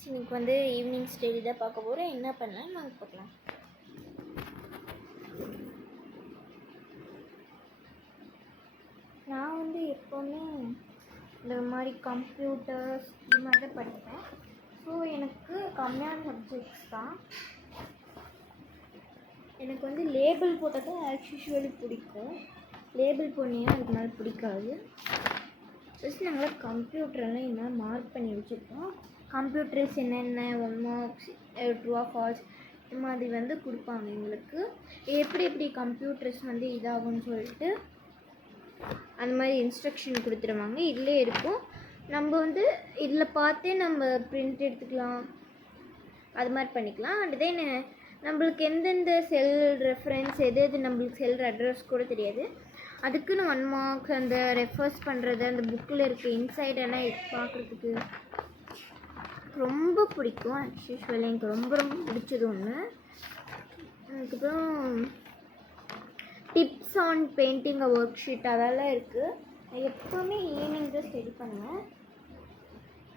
Friends, இன்றைக்கி வந்து evening study தான் பார்க்க போகிறோம். என்ன பண்ணலான்னு நாங்கள் பார்க்கலாம். நான் வந்து எப்போவுமே இந்த மாதிரி கம்ப்யூட்டர்ஸ் இது மாதிரி தான் படிப்பேன். ஸோ எனக்கு கம்மியான சப்ஜெக்ட்ஸ் தான். எனக்கு வந்து லேபிள் போட்டால் தான் ஆஸ் யூஷுவலி பிடிக்கும். லேபிள் போனீங்கன்னா அதுக்கு மேலே பிடிக்காது. ஃபஸ்ட் நாங்கள் கம்ப்யூட்டரெல்லாம் என்ன மார்க் பண்ணி வச்சுருக்கோம். கம்ப்யூட்டர்ஸ் என்னென்ன 1 மார்க்ஸ், ட்ரூ ஆர் ஃபால்ஸ் இது மாதிரி வந்து கொடுப்பாங்க. எங்களுக்கு எப்படி கம்ப்யூட்டர்ஸ் வந்து இதாகும்னு சொல்லிட்டு அந்த மாதிரி இன்ஸ்ட்ரக்ஷன் கொடுத்துருவாங்க. இதிலே இருக்கும். நம்ம வந்து இதில் பார்த்தே நம்ம பிரிண்ட் எடுத்துக்கலாம், அது மாதிரி பண்ணிக்கலாம். அண்ட் தென் நம்மளுக்கு எந்தெந்த செல் ரெஃபரன்ஸ் எது நம்மளுக்கு செல் அட்ரஸ் கூட தெரியாது. அதுக்குன்னு 1 மார்க்ஸ் அந்த ரெஃபர்ஸ் பண்ணுறது, அந்த புக்கில் இருக்க இன்சைடெல்லாம் பார்க்குறதுக்கு ரொம்ப பிடிக்கும். ஆக்சுவலி எனக்கு ரொம்ப பிடிச்சது ஒன்று. அதுக்கப்புறம் tips on painting work sheet அதெல்லாம் இருக்குது. நான் எப்போவுமே ஈவினிங் தான் ஸ்டடி பண்ணுவேன்.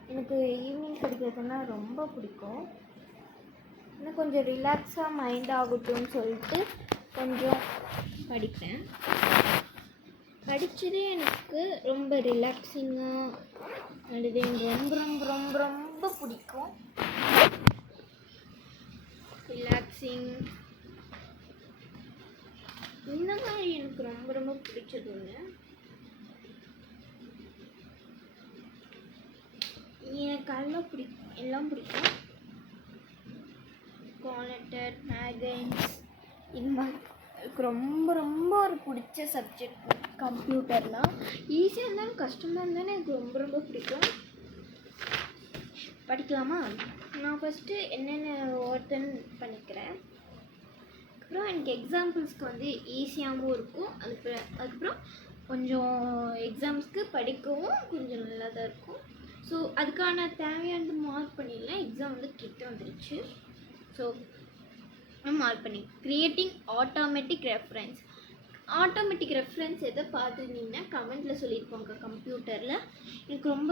எனக்கு ஈவினிங் படிக்கிறதுனா ரொம்ப பிடிக்கும். இன்னும் கொஞ்சம் ரிலாக்ஸாக மைண்ட் ஆகட்டும்னு சொல்லிட்டு கொஞ்சம் படிப்பேன். படித்ததே எனக்கு ரொம்ப ரிலாக்ஸிங்காக அது எனக்கு ரொம்ப பிடிக்கும். ரிலாக்ஸிங் இந்த மாதிரி எனக்கு ரொம்ப பிடிச்சது ஒன்று. எனக்கு எல்லாம் பிடிக்கும். காலட்டர், மேகன்ஸ் இது மாதிரி எனக்கு ரொம்ப ஒரு பிடிச்ச சப்ஜெக்ட் கம்ப்யூட்டர்னால். ஈஸியாக இருந்தாலும் கஷ்டமாக இருந்தாலும் எனக்கு ரொம்ப பிடிக்கும். படிக்கலாமா? நான் ஃபஸ்ட்டு என்னென்ன ஒர்த்தன் பண்ணிக்கிறேன். அப்புறம் எனக்கு எக்ஸாம்பிள்ஸ்க்கு வந்து ஈஸியாகவும் இருக்கும். அதுக்கப்புறம் கொஞ்சம் எக்ஸாம்ஸ்க்கு படிக்கவும் கொஞ்சம் நல்லா தான் இருக்கும். ஸோ அதுக்கான தேவையானது மார்க் பண்ணிடலாம். எக்ஸாம் வந்து கிட்ட வந்துடுச்சு. ஸோ மார்க் பண்ணி க்ரியேட்டிங் ஆட்டோமேட்டிக் ரெஃபரன்ஸ் எதை பார்த்துருந்தீங்கன்னா கமெண்ட்டில் சொல்லியிருப்பாங்க. கம்ப்யூட்டரில் எனக்கு ரொம்ப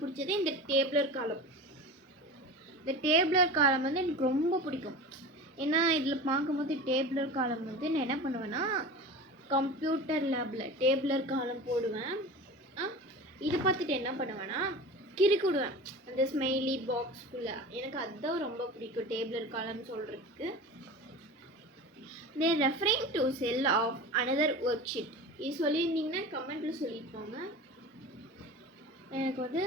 பிடிச்சது இந்த டேபிளர் காலம். இந்த டேபிளர் காலம் வந்து எனக்கு ரொம்ப பிடிக்கும். ஏன்னா இதில் பார்க்கும்போது டேபிளர் காலம் வந்து நான் என்ன பண்ணுவேன்னா கம்ப்யூட்டர் லேபில் டேபிளர் காலம் போடுவேன். இது பார்த்துட்டு என்ன பண்ணுவேன்னா கிறுக்கி விடுவேன் அந்த ஸ்மைலி பாக்ஸ்குள்ளே. எனக்கு அதுதான் ரொம்ப பிடிக்கும் டேபிளர் காலம்னு சொல்கிறதுக்கு. Then referring to cell of another worksheet இது சொல்லியிருந்தீங்கன்னா கமெண்ட்டில் சொல்லியிருப்பாங்க. எனக்கு வந்து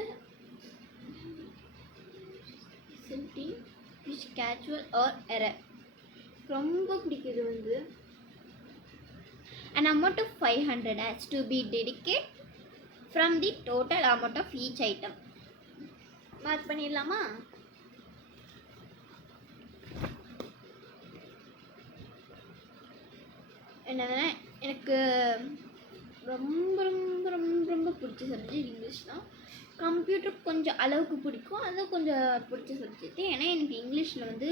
casual or error ரொம்ப பிடிக்குது. வந்து an amount of 500 has to be dedicated from the total amount of each item. Mark பண்ணிடலாமா? என்னதுன்னா எனக்கு ரொம்ப பிடிச்ச சப்ஜெக்ட் இங்கிலீஷ் தான். கம்ப்யூட்டர் கொஞ்சம் அளவுக்கு பிடிக்கும், அது கொஞ்சம் பிடிச்ச சப்ஜெக்ட். ஏன்னா எனக்கு இங்கிலீஷில் வந்து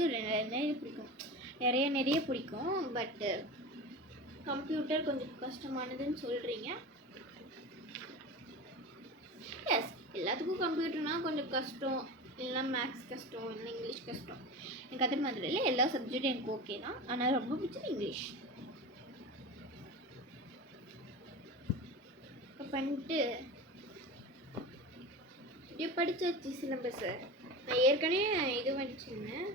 நிறைய பிடிக்கும். பட்டு கம்ப்யூட்டர் கொஞ்சம் கஷ்டமானதுன்னு சொல்கிறீங்க. எஸ், எல்லாத்துக்கும் கம்ப்யூட்டர்னால் கொஞ்சம் கஷ்டம், இல்லைனா மேக்ஸ் கஷ்டம், இல்லை இங்கிலீஷ் கஷ்டம். எனக்கு அதே மாதிரி இல்லை, எல்லா சப்ஜெக்டும் எனக்கு ஓகே தான். ஆனால் ரொம்ப பிடிச்சது இங்கிலீஷ். பண்ணிட்டு இப்படியே படித்தாச்சு சிலபஸை. நான் ஏற்கனவே இது படிச்சிருந்தேன்.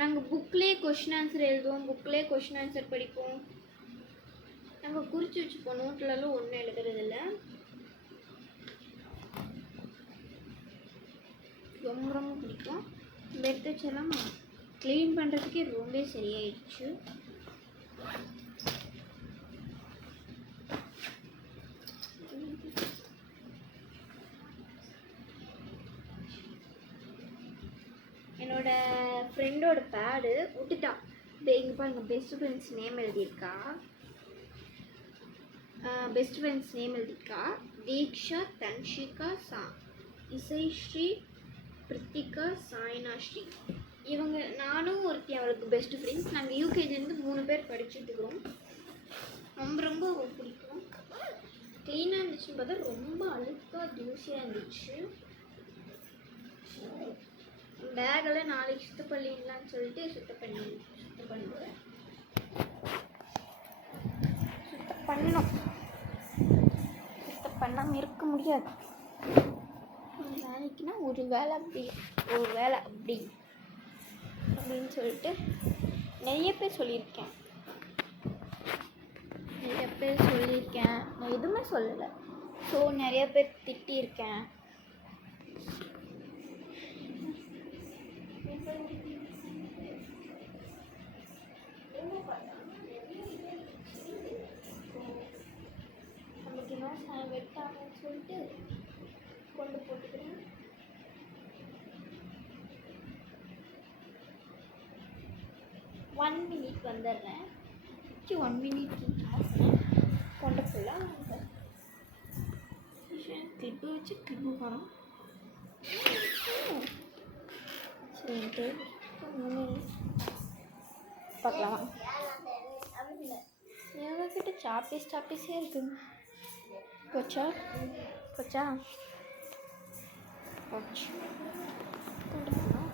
நாங்கள் புக்லேயே கொஷின் ஆன்சர் எழுதுவோம், புக்லேயே கொஷின் ஆன்சர் படிப்போம். நாங்கள் குறித்து வச்சுப்போம். நோட்லலாம் ஒன்றும் எழுதுறதில்ல. ரொம்ப பிடிக்கும். எடுத்து வச்சலாமா? க்ளீன் பண்ணுறதுக்கே ரொம்ப சரியாயிடுச்சு. என்னோட ஃப்ரெண்டோட பேடு விட்டுட்டா. இங்கே பாருங்க, பெஸ்ட் ஃப்ரெண்ட்ஸ் நேம் எழுதியிருக்கா. தீக்ஷா, தன்ஷிகா, இசைஸ்ரீ, பிரித்திகா, சாய்னாஸ்ரீ. இவங்க நானும் ஒருத்தி அவளுக்கு பெஸ்ட் ஃப்ரெண்ட்ஸ். நாங்கள் யூகேஜிலேருந்து 3 பேர் படிச்சுட்டு இருக்கிறோம். ரொம்ப பிடிக்கும். க்ளீன் இருந்துச்சுன்னு பார்த்தா ரொம்ப அழுக்காக தூசியாக இருந்துச்சு. பேக்கெல்லாம் நாளைக்கு சுத்தம் பண்ணிடலான்னு சொல்லிட்டு சுத்தம் பண்ணுவேன். சுத்தம் பண்ணணும். சுத்தம் பண்ணாமல் இருக்க முடியாது. ஒரு வேலைக்குன்னா ஒரு வேலை அப்படி அப்படின்னு சொல்லிட்டு நிறைய பேர் சொல்லியிருக்கேன். நான் எதுவுமே சொல்லலை. ஸோ நிறைய பேர் திட்டியிருக்கேன். நமக்கு என்ன வெட்டாங்கன்னு சொல்லிட்டு கொண்டு போட்டுக்கிறேன். ஒன் மினிட் வந்துடுறேன். 1 minute கொண்ட ஃபுல்லாக கிளிப்பு வச்சு கிளிப்பு போகிறோம். சரின்ட்டு பார்க்கலாம். எங்ககிட்ட சாப்பீஸே இருக்குங்க. போச்சா போச்சு கொண்டு போகலாம்.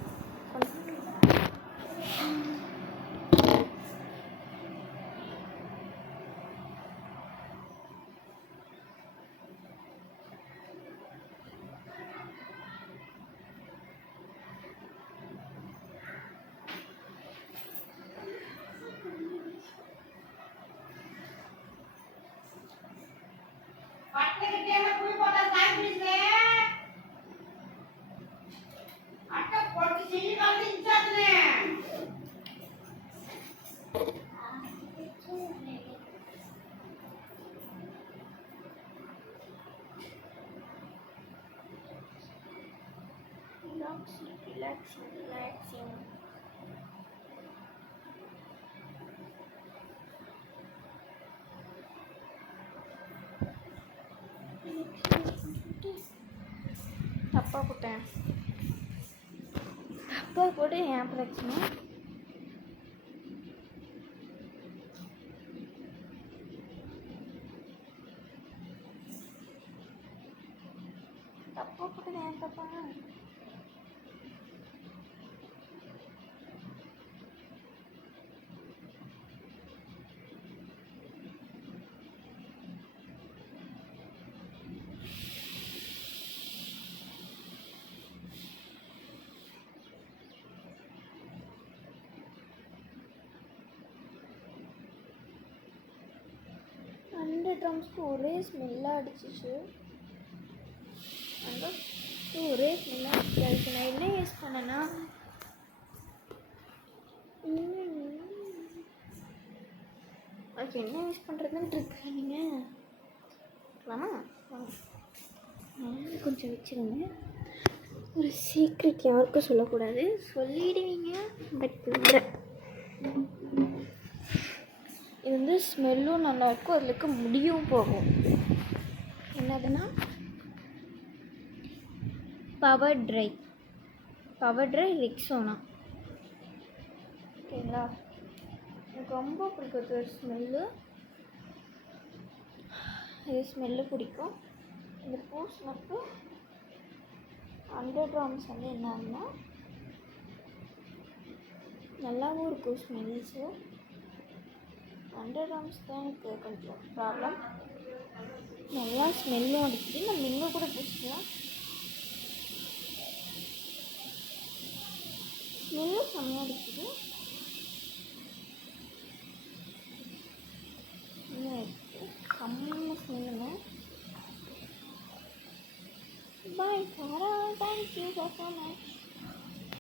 Relaxing. தப்பா போட்டு ஏன் பிரச்சனை? தப்பா போட்டு ஏன் தப்பா? அந்த ட்ரம்ஸ்க்கு ஒரே ஸ்மெல்லாக அடிச்சிச்சு. அந்த ஒரே ஸ்மெல்லாக அடிச்சு நான் என்ன யூஸ் பண்ணேன்னா அதுக்கு என்ன யூஸ் பண்ணுறதுன்னு இருக்கு. நீங்கள் கொஞ்சம் வச்சுருங்க. ஒரு சீக்ரெட் யாருக்கும் சொல்லக்கூடாது. சொல்லிடுவீங்க பட் இல்லை. இது வந்து ஸ்மெல்லும் நல்லாயிருக்கும், அதில் இருக்க முடியும் போகும். என்னதுன்னா பவர் ட்ரை ரெக்ஸோனா. ஓகேங்களா? எனக்கு ரொம்ப பிடிக்கும் ஒரு ஸ்மெல்லு. இது ஸ்மெல்லு பிடிக்கும். இந்த பூஸ்னப்பு 100 grams வந்து என்னன்னா நல்லாவும் இருக்கும் ஸ்மெல்ஸு. 100 grams தான் எனக்கு கொஞ்சம் ப்ராப்ளம். நல்லா ஸ்மெல்லும் அடிக்குது. நம்ம இங்கே கூட பூசிக்கலாம். ஸ்மெல்லும் செம்மையாக அடிக்குது. கம்மியான ஸ்மெல்லுங்க. பாய் தாரா, தேங்க்யூ ஸோ மச்.